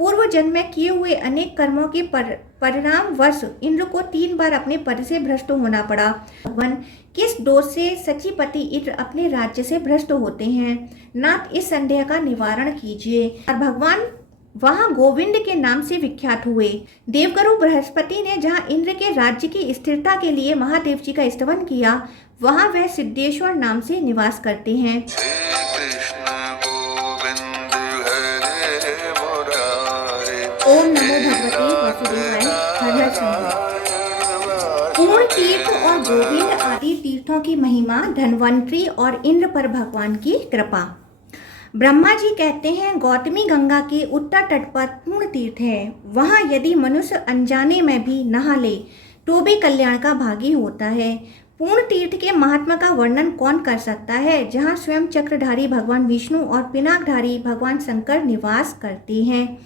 पूर्व जन्म में किए हुए अनेक कर्मों के परिणामवश इंद्र को 3 बार अपने पद से भ्रष्ट होना पड़ा। भगवान, किस दोष से सचीपति इंद्र अपने राज्य से भ्रष्ट होते हैं? नाथ, इस संदेह का निवारण कीजिए। और भगवान वहां गोविंद के नाम से विख्यात हुए। देवगुरु बृहस्पति ने जहां इंद्र के राज्य की स्थिरता के लिए महादेव जी का स्तवन किया, वहां वह सिद्धेश्वर नाम से निवास करते हैं। ओम नमो भगवते वासुदेवाय। हर हर शंकर। पूर्ण तीर्थ और गोविंद आदि तीर्थों की महिमा, धन्वंतरी और इंद्र पर भगवान की कृपा। ब्रह्मा जी कहते हैं, गौतमी गंगा के उत्तर तट पर पूर्ण तीर्थ है। वहां यदि मनुष्य अनजाने में भी नहा ले तो भी कल्याण का भागी होता है। पूर्ण तीर्थ के महात्मा का वर्णन कौन कर सकता है, जहां स्वयं चक्रधारी भगवान विष्णु और पिनाकधारी भगवान शंकर निवास करते हैं।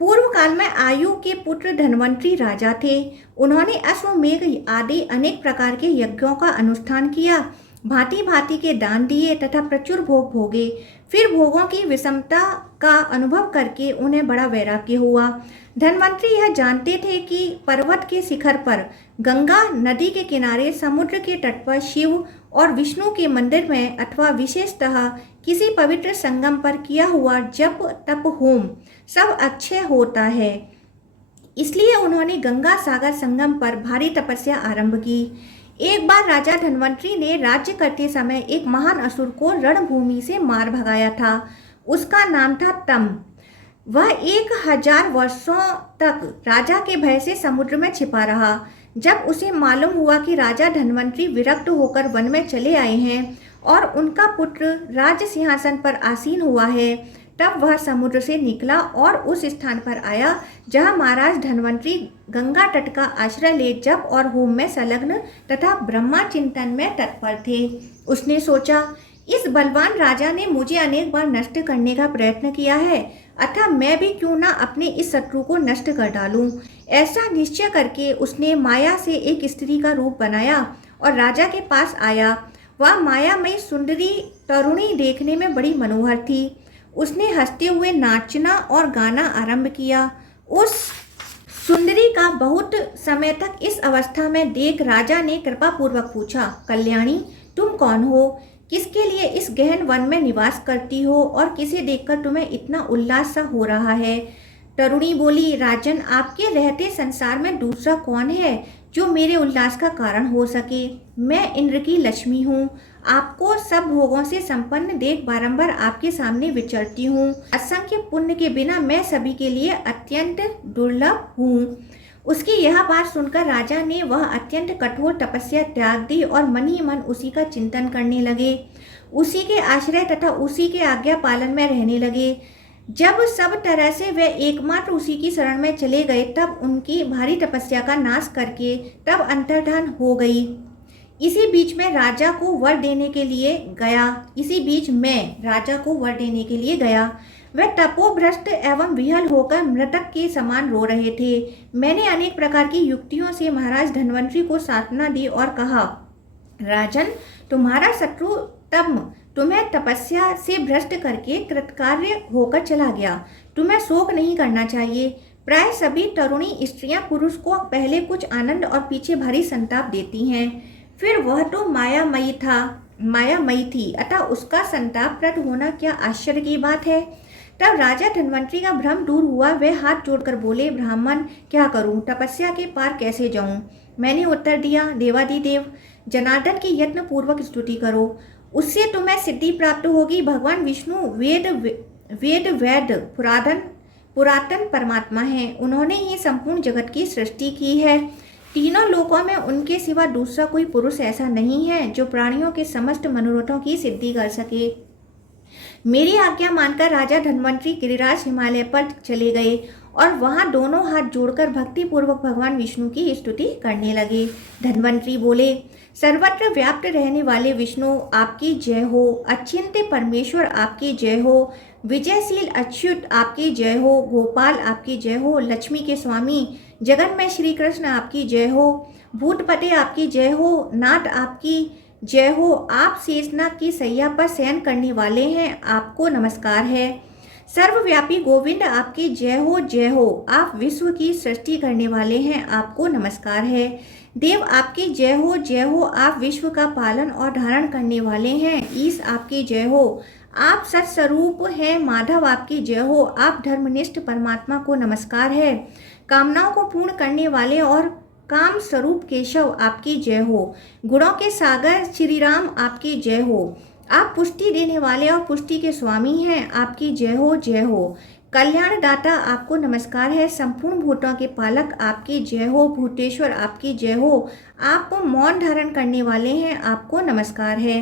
पूर्व काल में आयु के पुत्र धन्वंतरी राजा थे। उन्होंने अश्वमेघ आदि अनेक प्रकार के यज्ञों का अनुष्ठान किया, भांति भांति के दान दिए तथा प्रचुर भोग भोगे। फिर भोगों की विषमता का अनुभव करके उन्हें बड़ा वैराग्य हुआ। धन्वंतरी यह जानते थे कि पर्वत के शिखर पर, गंगा नदी के किनारे, समुद्र के तट पर शिव और विष्णु के मंदिर में अथवा विशेषतः किसी पवित्र संगम पर किया हुआ जप तप होम सब अक्षय होता है। इसलिए उन्होंने गंगा सागर संगम पर भारी तपस्या आरंभ की। एक बार राजा धन्वंतरी ने राज्य करते समय एक महान असुर को रणभूमि से मार भगाया था। उसका नाम था तम। वह 1000 वर्षों तक राजा के भय से समुद्र में छिपा रहा। जब उसे मालूम हुआ कि राजा धन्वंतरी विरक्त होकर वन में चले आए हैं और उनका पुत्र राज सिंहासन पर आसीन हुआ है, तब वह समुद्र से निकला और उस स्थान पर आया जहां महाराज धन्वंतरी गंगा तट का आश्रय ले जप और होम में संलग्न तथा ब्रह्मा चिंतन में तत्पर थे। उसने सोचा, इस बलवान राजा ने मुझे अनेक बार नष्ट करने का प्रयत्न किया है, अतः मैं भी क्यों ना अपने इस शत्रु को नष्ट कर डालूं। ऐसा निश्चय करके उसने माया से एक स्त्री का रूप बनाया और राजा के पास आया। वह मायामयी सुंदरी तरुणी देखने में बड़ी मनोहर थी। उसने हंसते हुए नाचना और गाना आरंभ किया। उस सुंदरी का बहुत समय तक इस अवस्था में देख राजा ने कृपा पूर्वक पूछा, कल्याणी, तुम कौन हो? किसके लिए इस गहन वन में निवास करती हो और किसे देखकर तुम्हें इतना उल्लास सा हो रहा है? तरुणी बोली, राजन, आपके रहते संसार में दूसरा कौन है जो मेरे उल्लास का कारण हो सके? मैं इंद्र की लक्ष्मी हूँ। आपको सब भोगों से संपन्न देख बारंबार आपके सामने विचरती हूँ। असंख्य पुण्य के बिना मैं सभी के लिए अत्यंत दुर्लभ हूँ। उसकी यह बात सुनकर राजा ने वह अत्यंत कठोर तपस्या त्याग दी और मन ही मन उसी का चिंतन करने लगे। उसी के आश्रय तथा उसी के आज्ञा पालन में रहने लगे। जब सब तरह से वे एकमात्र उसी की शरण में चले गए, तब उनकी भारी तपस्या का नाश करके तब अंतर्धान हो गई। इसी बीच मैं राजा को वर देने के लिए गया। वह तपोभ्रष्ट एवं विहल होकर मृतक के समान रो रहे थे। मैंने अनेक प्रकार की युक्तियों से महाराज धन्वंतरी को सांत्वना दी और कहा, राजन, तुम्हारा शत्रु तम तुम्हें तपस्या से भ्रष्ट करके कृतकार्य होकर चला गया। तुम्हें शोक नहीं करना चाहिए। प्राय सभी तरुणी स्त्रियां पुरुष को पहले कुछ आनंद और पीछे भारी संताप देती हैं। फिर वह तो मायामयी थी, अतः उसका संताप प्रद होना क्या आश्चर्य की बात है। तब राजा धन्वंतरी का भ्रम दूर हुआ। वे हाथ जोड़कर बोले, ब्राह्मण, क्या करूं? तपस्या के पार कैसे जाऊं? मैंने उत्तर दिया, देवादिदेव जनार्दन की यत्न पूर्वक स्तुति करो, उससे तुम्हें सिद्धि प्राप्त होगी। भगवान विष्णु वेद पुरातन परमात्मा हैं। उन्होंने ही संपूर्ण जगत की सृष्टि की है। तीनों लोकों में उनके सिवा दूसरा कोई पुरुष ऐसा नहीं है जो प्राणियों के समस्त मनोरथों की सिद्धि कर सके। मेरी आज्ञा मानकर राजा धन्वंतरी गिरिराज हिमालय पर चले गए और वहां दोनों हाथ जोड़कर भक्ति पूर्वक भगवान विष्णु की स्तुति करने लगे। धन्वंतरी बोले, सर्वत्र व्याप्त रहने वाले विष्णु आपकी जय हो। अचिंत्य परमेश्वर आपकी जय हो। विजयशील अच्युत आपकी जय हो। गोपाल आपकी जय हो। लक्ष्मी के स्वामी जगन में श्री कृष्ण आपकी जय हो। भूतपते आपकी जय हो। नाथ आपकी जय हो। आप शेषनाग की सैया पर शयन करने वाले हैं, आपको नमस्कार है। सर्वव्यापी गोविंद आपकी जय हो जय हो। आप विश्व की सृष्टि करने वाले हैं, आपको नमस्कार है। देव आपकी जय हो जय हो। आप विश्व का पालन और धारण करने वाले हैं, ईश आपकी जय हो। आप सत्स्वरूप हैं, माधव आपकी जय हो। आप धर्मनिष्ठ परमात्मा को नमस्कार है। कामनाओं को पूर्ण करने वाले और काम स्वरूप केशव आपकी जय हो। गुणों के सागर श्री राम आपकी जय हो। आप पुष्टि देने वाले और पुष्टि के स्वामी हैं, आपकी जय हो जय हो। कल्याण दाता आपको नमस्कार है। संपूर्ण भूतों के पालक आपकी जय हो। भूतेश्वर आपकी जय हो। आप मौन धारण करने वाले हैं, आपको नमस्कार है।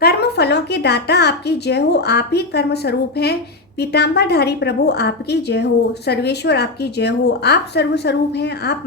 कर्म फलों के दाता आपकी जय हो। आप ही कर्म स्वरूप हैं। पीताम्बरधारी प्रभु आपकी जय हो। सर्वेश्वर आपकी जय हो। आप सर्वस्वरूप हैं। आप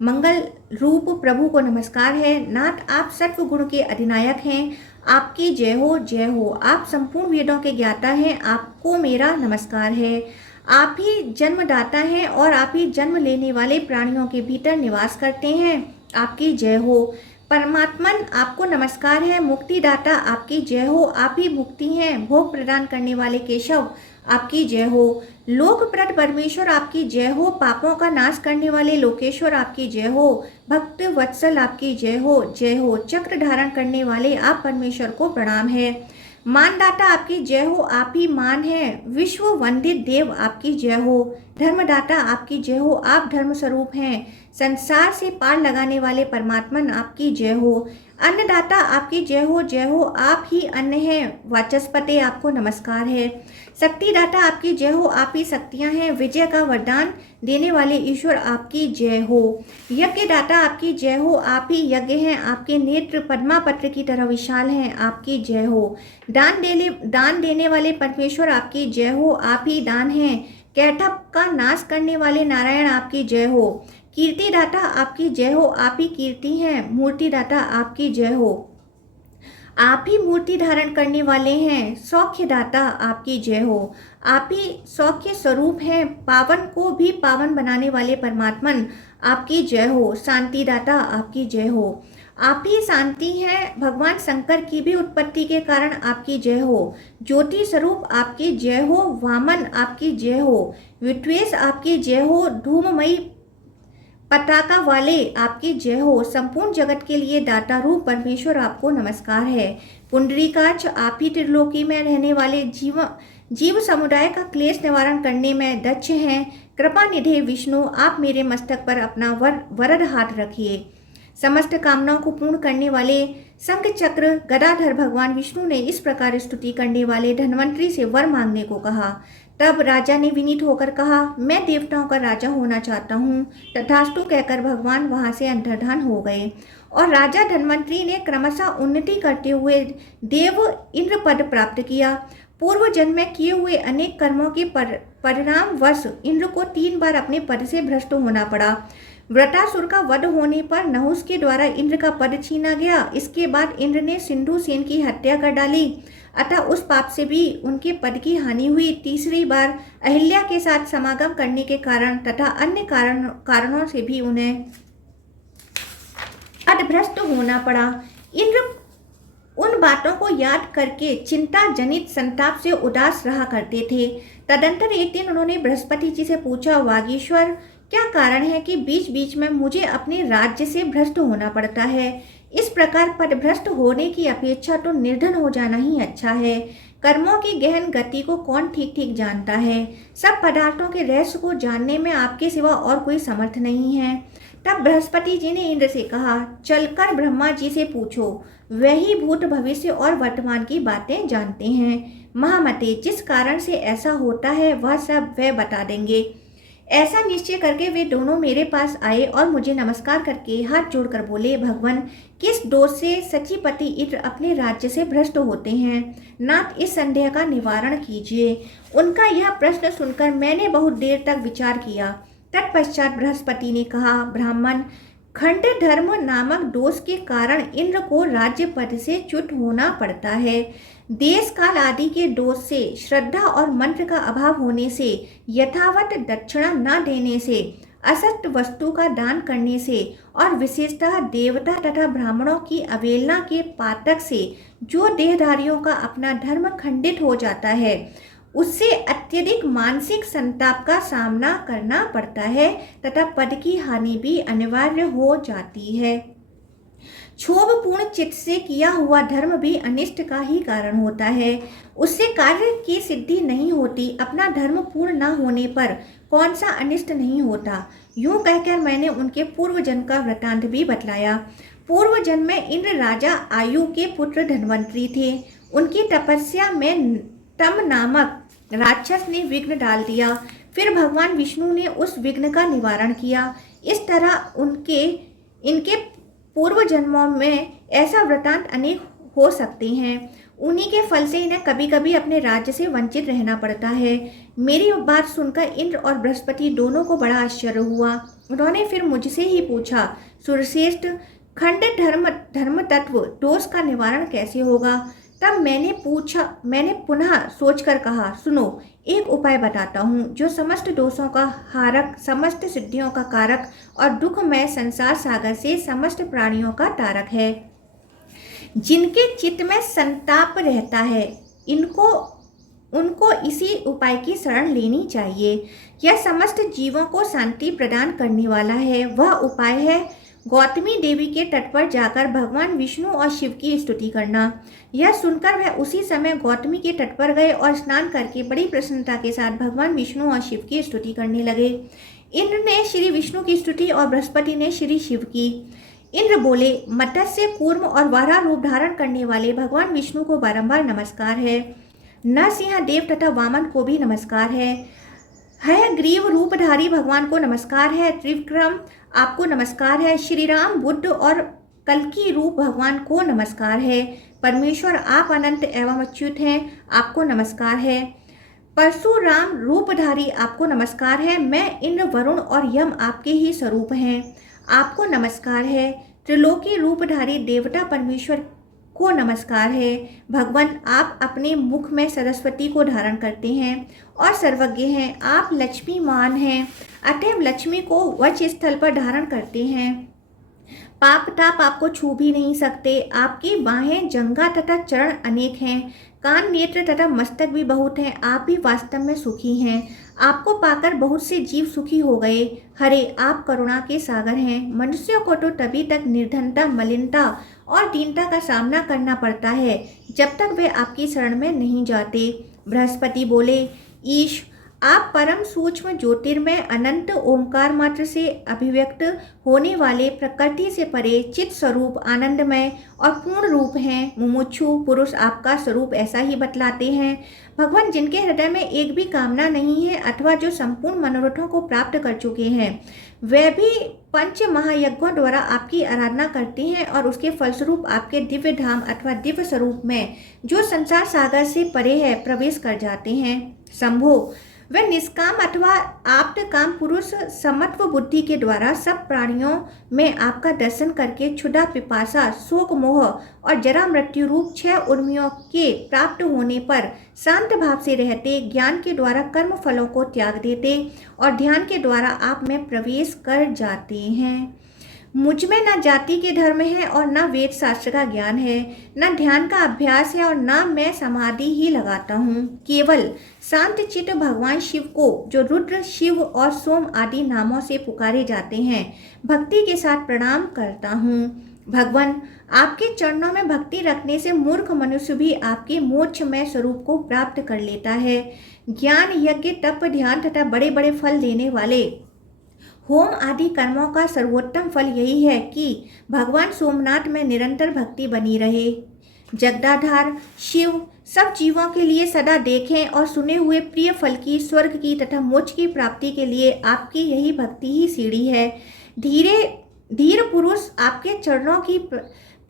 मंगल रूप प्रभु को नमस्कार है। नाथ आप सर्व गुण के अधिनायक हैं, आपकी जय हो जय हो। आप संपूर्ण वेदों के ज्ञाता हैं, आपको मेरा नमस्कार है। आप ही जन्मदाता हैं और आप ही जन्म लेने वाले प्राणियों के भीतर निवास करते हैं, आपकी जय हो। परमात्मन आपको नमस्कार है। मुक्तिदाता आपकी जय हो। आप ही मुक्ति हैं। भोग प्रदान करने वाले केशव आपकी जय हो। लोकप्रद परमेश्वर आपकी जय हो। पापों का नाश करने वाले लोकेश्वर आपकी जय हो। भक्त वत्सल आपकी जय हो जय हो। चक्र धारण करने वाले आप परमेश्वर को प्रणाम है। मानदाता आपकी जय हो। आप ही मान है। विश्व वंदित देव आपकी जय हो। धर्मदाता आपकी जय हो। आप धर्म स्वरूप हैं। संसार से पार लगाने वाले परमात्मन आपकी जय हो। अन्नदाता आपकी जय हो जय हो। आप ही अन्न हैं। वाचस्पति आपको नमस्कार है। शक्तिदाता आपकी जय हो। आप ही शक्तियां हैं। विजय का वरदान देने वाले ईश्वर आपकी जय हो। यज्ञदाता आपकी जय हो। आप ही यज्ञ हैं। आपके नेत्र पद्मापत्र की तरह विशाल हैं, आपकी जय हो। दान देने वाले परमेश्वर आपकी जय हो। आप ही दान हैं। कैटभ का नाश करने वाले नारायण आपकी जय हो। कीर्तिदाता आपकी जय हो। आप ही कीर्ति हैं। मूर्तिदाता आपकी जय हो। आप ही मूर्ति धारण करने वाले हैं। सौख्यदाता आपकी जय हो। आप ही सौख्य स्वरूप हैं। पावन को भी पावन बनाने वाले परमात्मन आपकी जय हो। शांतिदाता आपकी जय हो। आप ही शांति हैं। भगवान शंकर की भी उत्पत्ति के कारण आपकी जय हो। ज्योति स्वरूप आपकी जय हो। वामन आपकी जय हो। विट्वेश आपकी जय हो। धूममयी पताका वाले आपकी जय हो। संपूर्ण जगत के लिए दाता रूप परमेश्वर आपको नमस्कार है। पुंडरीकाक्ष आप ही त्रिलोकी में रहने वाले जीव समुदाय का क्लेश निवारण करने में दक्ष हैं। कृपा निधे विष्णु आप मेरे मस्तक पर अपना वरद हाथ रखिए। समस्त कामनाओं को पूर्ण करने वाले शंख चक्र गदाधर भगवान विष्णु ने इस प्रकार स्तुति करने वाले धन्वंतरी से वर मांगने को कहा। तब राजा ने विनीत होकर कहा, मैं देवताओं का राजा होना चाहता हूँ। तथास्तु कहकर भगवान वहां से अंतर्धान हो गए और राजा धन्वंतरी ने क्रमशः उन्नति करते हुए देव इंद्र पद प्राप्त किया। पूर्व जन्म में किए हुए अनेक कर्मों के परिणाम वश इंद्र को 3 बार अपने पद से भ्रष्ट होना पड़ा। वृतासुर का वध होने पर नहुस के द्वारा इंद्र का पद छीना गया। इसके बाद इंद्र ने सिंधु सेन की हत्या कर डाली, अतः उस पाप से भी उनके पद की हानि हुई। तीसरी बार अहिल्या के साथ समागम करने के कारण तथा अन्य कारणों से भी उन्हें पदभ्रष्ट होना पड़ा। इंद्र उन बातों को याद करके चिंता जनित संताप से उदास रहा करते थे। तदंतर एक दिन उन्होंने बृहस्पति जी से पूछा, वागीश्वर क्या कारण है कि बीच बीच में मुझे अपने राज्य से भ्रष्ट होना पड़ता है। इस प्रकार पदभ्रष्ट होने की अपेक्षा तो निर्धन हो जाना ही अच्छा है। कर्मों की गहन गति को कौन ठीक ठीक जानता है। सब पदार्थों के रहस्य को जानने में आपके सिवा और कोई समर्थ नहीं है। तब बृहस्पति जी ने इंद्र से कहा, चलकर ब्रह्मा जी से पूछो, वही भूत भविष्य और वर्तमान की बातें जानते हैं। महामते, जिस कारण से ऐसा होता है वह सब वे बता देंगे। ऐसा निश्चय करके वे दोनों मेरे पास आए और मुझे नमस्कार करके हाथ जोड़कर बोले, भगवान, किस दोष से सचीपति इंद्र अपने राज्य से भ्रष्ट होते हैं। नाथ, इस संदेह का निवारण कीजिए। उनका यह प्रश्न सुनकर मैंने बहुत देर तक विचार किया। तत्पश्चात बृहस्पति ने कहा, ब्राह्मण, खंड धर्म नामक दोष के कारण इंद्र को राज्य पद से च्युत होना पड़ता है। देश काल आदि के दोष से, श्रद्धा और मंत्र का अभाव होने से, यथावत दक्षिणा न देने से, असत वस्तु का दान करने से और विशेषतः देवता तथा ब्राह्मणों की अवहेलना के पातक से जो देहधारियों का अपना धर्म खंडित हो जाता है, उससे अत्यधिक मानसिक संताप का सामना करना पड़ता है तथा पद की हानि भी अनिवार्य हो जाती है। क्षोभपूर्ण चित्त से किया हुआ धर्म भी अनिष्ट का ही कारण होता है। उससे कार्य की सिद्धि नहीं होती। अपना धर्म पूर्ण न होने पर कौन सा अनिष्ट नहीं होता। यूं कहकर मैंने उनके पूर्व जन्म का वृतांत भी बतलाया। पूर्व जन्म में इंद्र राजा आयु के पुत्र धन्वंतरी थे। उनकी तपस्या में तम नामक राक्षस ने विघ्न डाल दिया। फिर भगवान विष्णु ने उस विघ्न का निवारण किया। इस तरह इनके पूर्व जन्मों में ऐसा वृतांत अनेक हो सकते हैं। उन्हीं के फल से इन्हें कभी कभी अपने राज्य से वंचित रहना पड़ता है। मेरी बात सुनकर इंद्र और बृहस्पति दोनों को बड़ा आश्चर्य हुआ। उन्होंने फिर मुझसे ही पूछा, सुरश्रेष्ठ, खंड धर्म तत्व दोष का निवारण कैसे होगा? तब मैंने पुनः सोचकर कहा, सुनो, एक उपाय बताता हूँ जो समस्त दोषों का हारक, समस्त सिद्धियों का कारक और दुखमय संसार सागर से समस्त प्राणियों का तारक है। जिनके चित्त में संताप रहता है, उनको इसी उपाय की शरण लेनी चाहिए। यह समस्त जीवों को शांति प्रदान करने वाला है। वह उपाय है गौतमी देवी के तट पर जाकर भगवान विष्णु और शिव की स्तुति करना। यह सुनकर वह उसी समय गौतमी के तट पर गए और स्नान करके बड़ी प्रसन्नता के साथ भगवान विष्णु और शिव की स्तुति करने लगे। इंद्र ने श्री विष्णु की स्तुति और बृहस्पति ने श्री शिव की। इंद्र बोले, मत्स्य, कूर्म और वाराह रूप धारण करने वाले भगवान विष्णु को बारंबार नमस्कार है। नरसिंह देव तथा वामन को भी नमस्कार है ग्रीव रूपधारी भगवान को नमस्कार है। त्रिविक्रम, आपको नमस्कार है। श्री राम, बुद्ध और कल्कि रूप भगवान को नमस्कार है। परमेश्वर, आप अनंत एवं अच्युत हैं, आपको नमस्कार है। परशुराम रूपधारी, आपको नमस्कार है। मैं इंद्र, वरुण और यम आपके ही स्वरूप हैं, आपको नमस्कार है। त्रिलोकी रूपधारी देवता परमेश्वर को नमस्कार है। भगवान, आप अपने मुख में सरस्वती को धारण करते हैं और सर्वज्ञ हैं। आप लक्ष्मीमान हैं, अतएव लक्ष्मी को वक्ष स्थल पर धारण करते हैं। पाप ताप आपको छू भी नहीं सकते। आपकी बाहें, जंघा तथा चरण अनेक हैं। कान, नेत्र तथा मस्तक भी बहुत हैं। आप भी वास्तव में सुखी हैं। आपको पाकर बहुत से जीव सुखी हो गए। हरे, आप करुणा के सागर हैं। मनुष्यों को तो तभी तक निर्धनता, मलिनता और दीनता का सामना करना पड़ता है जब तक वे आपकी शरण में नहीं जाते। बृहस्पति बोले, ईश, आप परम सूक्ष्म ज्योतिर्मय अनंत ओंकार मात्र से अभिव्यक्त होने वाले प्रकृति से परे चित स्वरूप आनंदमय और पूर्ण रूप हैं। मुमुक्षु पुरुष आपका स्वरूप ऐसा ही बतलाते हैं। भगवान, जिनके हृदय में एक भी कामना नहीं है अथवा जो संपूर्ण मनोरथों को प्राप्त कर चुके हैं, वे भी पंच महायज्ञों द्वारा आपकी आराधना करते हैं और उसके फलस्वरूप आपके दिव्य धाम अथवा दिव्य स्वरूप में जो संसार सागर से परे है प्रवेश कर जाते हैं। शंभो, वह निष्काम अथवा आप्त काम पुरुष समत्व बुद्धि के द्वारा सब प्राणियों में आपका दर्शन करके क्षुधा, पिपासा, शोक, मोह और जरा मृत्यु रूप 6 उर्मियों के प्राप्त होने पर शांत भाव से रहते, ज्ञान के द्वारा कर्म फलों को त्याग देते और ध्यान के द्वारा आप में प्रवेश कर जाते हैं। मुझ में न जाति के धर्म है और न वेद शास्त्र का ज्ञान है, न ध्यान का अभ्यास है और न मैं समाधि ही लगाता हूँ। केवल शांत चित्त भगवान शिव को, जो रुद्र, शिव और सोम आदि नामों से पुकारे जाते हैं, भक्ति के साथ प्रणाम करता हूँ। भगवान, आपके चरणों में भक्ति रखने से मूर्ख मनुष्य भी आपके मोक्षमय स्वरूप को प्राप्त कर लेता है। ज्ञान, यज्ञ, तप, ध्यान तथा बड़े बड़े फल देने वाले होम आदि कर्मों का सर्वोत्तम फल यही है कि भगवान सोमनाथ में निरंतर भक्ति बनी रहे। जगदाधार शिव सब जीवों के लिए सदा देखें और सुने हुए प्रिय फल की, स्वर्ग की तथा मोक्ष की प्राप्ति के लिए आपकी यही भक्ति ही सीढ़ी है। धीर पुरुष आपके चरणों की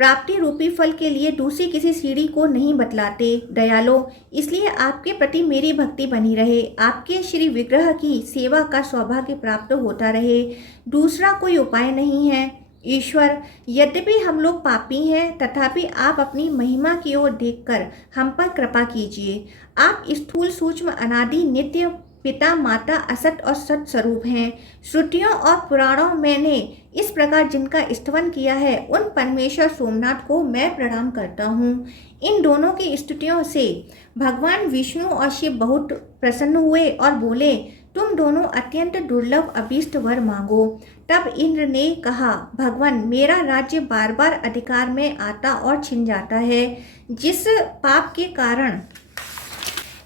प्राप्ति रूपी फल के लिए दूसरी किसी सीढ़ी को नहीं बतलाते। दयालो, इसलिए आपके प्रति मेरी भक्ति बनी रहे, आपके श्री विग्रह की सेवा का सौभाग्य प्राप्त होता रहे। दूसरा कोई उपाय नहीं है। ईश्वर, यद्यपि हम लोग पापी हैं तथापि आप अपनी महिमा की ओर देखकर हम पर कृपा कीजिए। आप स्थूल, सूक्ष्म, अनादि, नित्य, पिता माता असत और सत स्वरूप हैं। श्रुतियों और पुराणों मैंने इस प्रकार जिनका स्तवन किया है, उन परमेश्वर सोमनाथ को मैं प्रणाम करता हूँ। इन दोनों की स्तुतियों से भगवान विष्णु और शिव बहुत प्रसन्न हुए और बोले, तुम दोनों अत्यंत दुर्लभ अभीष्ट वर मांगो। तब इंद्र ने कहा, भगवान, मेरा राज्य बार बार अधिकार में आता और छिन जाता है। जिस पाप के कारण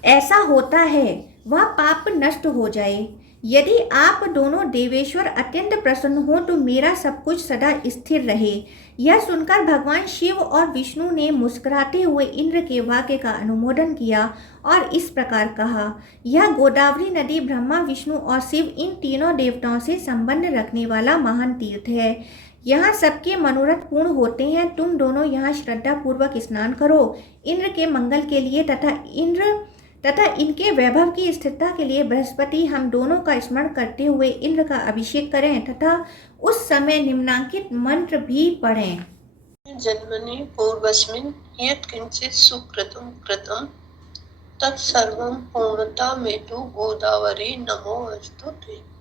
ऐसा होता है वह पाप नष्ट हो जाए। यदि आप दोनों देवेश्वर अत्यंत प्रसन्न हो तो मेरा सब कुछ सदा स्थिर रहे। यह सुनकर भगवान शिव और विष्णु ने मुस्कुराते हुए इंद्र के वाक्य का अनुमोदन किया और इस प्रकार कहा, यह गोदावरी नदी ब्रह्मा विष्णु और शिव इन तीनों देवताओं से संबंध रखने वाला महान तीर्थ है। यहाँ सबके मनोरथ पूर्ण होते हैं। तुम दोनों यहाँ श्रद्धा पूर्वक स्नान करो। इंद्र के मंगल के लिए तथा इनके वैभव की स्थिरता के लिए बृहस्पति हम दोनों का स्मरण करते हुए इंद्र का अभिषेक करें तथा उस समय निम्नांकित मंत्र भी पढ़ें। जन्मनि पूर्वस्मिन् यत् किंचित् सुकृतं कृतं तत्सर्वं पूर्णतामेतु गोदावरी नमोऽस्तु ते।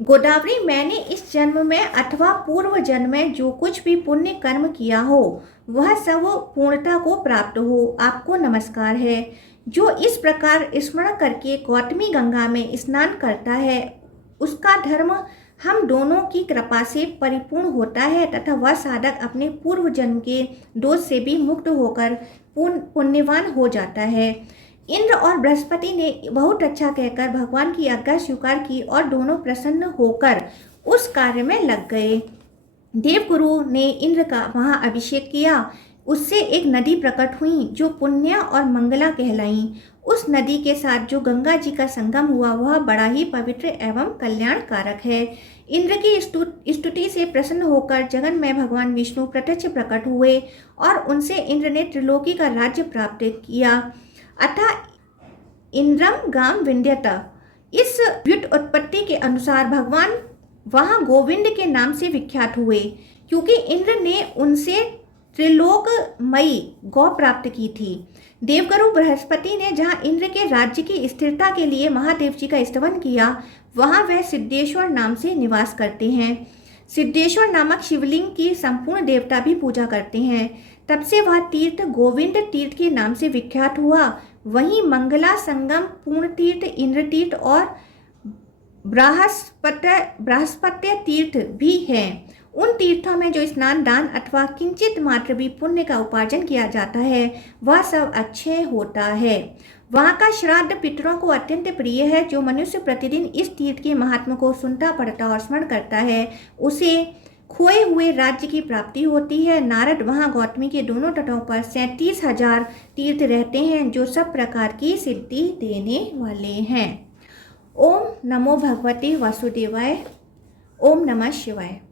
गोदावरी, मैंने इस जन्म में अथवा पूर्व जन्म में जो कुछ भी पुण्य कर्म किया हो वह सब पूर्णता को प्राप्त हो। आपको नमस्कार है। जो इस प्रकार स्मरण करके गौतमी गंगा में स्नान करता है उसका धर्म हम दोनों की कृपा से परिपूर्ण होता है तथा वह साधक अपने पूर्व जन्म के दोष से भी मुक्त होकर पुण्यवान हो जाता है। इंद्र और बृहस्पति ने बहुत अच्छा कहकर भगवान की आज्ञा स्वीकार की और दोनों प्रसन्न होकर उस कार्य में लग गए। देवगुरु ने इंद्र का वहाँ अभिषेक किया। उससे एक नदी प्रकट हुई जो पुण्य और मंगला कहलाई। उस नदी के साथ जो गंगा जी का संगम हुआ वह बड़ा ही पवित्र एवं कल्याणकारक है। इंद्र की स्तुति से प्रसन्न होकर जगन में भगवान विष्णु प्रत्यक्ष प्रकट हुए और उनसे इंद्र ने त्रिलोकी का राज्य प्राप्त किया। अतः इंद्रम गाम विंध्यत। इस व्युत्पत्ति के अनुसार भगवान वहाँ गोविंद के नाम से विख्यात हुए, क्योंकि इंद्र ने उनसे त्रिलोकमयी गौ प्राप्त की थी। देवगुरु बृहस्पति ने जहाँ इंद्र के राज्य की स्थिरता के लिए महादेव जी का स्तवन किया, वहाँ वह सिद्धेश्वर नाम से निवास करते हैं। सिद्धेश्वर नामक शिवलिंग की संपूर्ण देवता भी पूजा करते हैं। तब से वह तीर्थ गोविंद तीर्थ के नाम से विख्यात हुआ। वहीं मंगला, संगम, पूर्ण तीर्थ, इंद्र तीर्थ और बृहस्पत्य तीर्थ भी हैं। उन तीर्थों में जो स्नान, दान अथवा किंचित मात्र भी पुण्य का उपार्जन किया जाता है वह सब अक्षय होता है। वहाँ का श्राद्ध पितरों को अत्यंत प्रिय है। जो मनुष्य प्रतिदिन इस तीर्थ के महात्मा को सुनता, पढ़ता और स्मरण करता है उसे खोए हुए राज्य की प्राप्ति होती है। नारद वहाँ गौतमी के दोनों तटों पर 37,000 तीर्थ रहते हैं जो सब प्रकार की सिद्धि देने वाले हैं। ओम नमो भगवते वासुदेवाय। ओम नमः शिवाय।